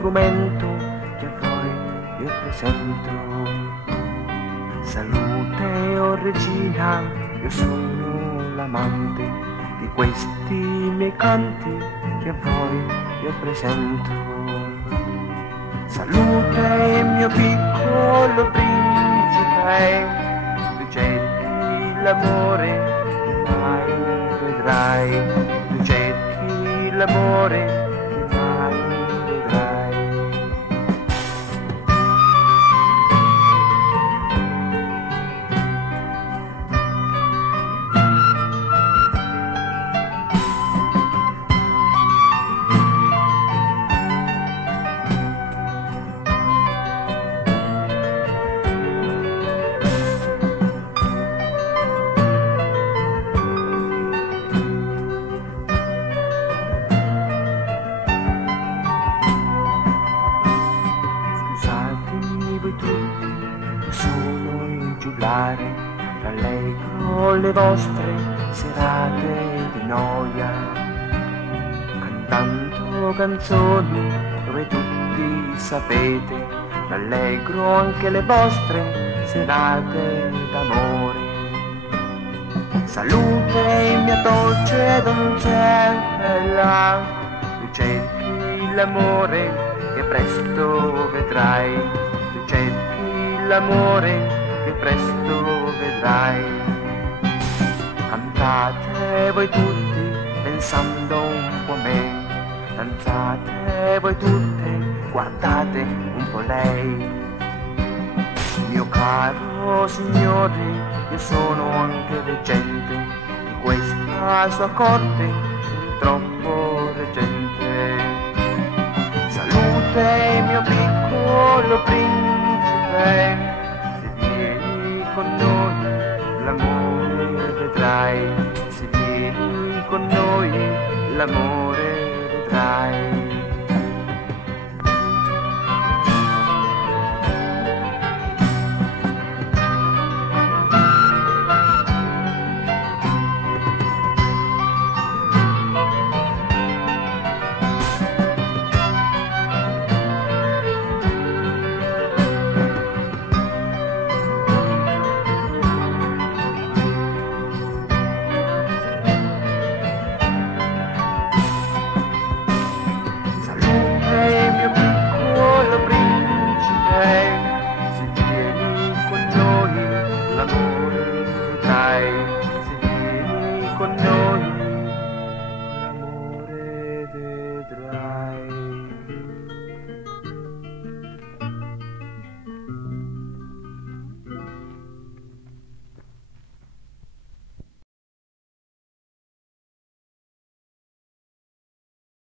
strumento che a voi io presento. Salute, o regina, io sono l'amante di questi miei canti che a voi io presento. Salute, mio piccolo principe, tu cerchi l'amore che mai vedrai, tu cerchi l'amore che mai vedrai. Voi tutti, io sono il giullare, rallegro le vostre serate di noia, cantando canzoni dove tutti sapete, rallegro anche le vostre serate d'amore. Salute, mia dolce donzella, tu cerchi l'amore che presto vedrai, cerchi l'amore che presto vedrai. Cantate voi tutti pensando un po' a me, danzate voi tutte, guardate un po' lei. Mio caro signore, io sono anche reggente di questa sua corte, troppo reggente. Salute, mio piccolo principe, se vieni con noi l'amore vedrai, se vieni con noi l'amore vedrai.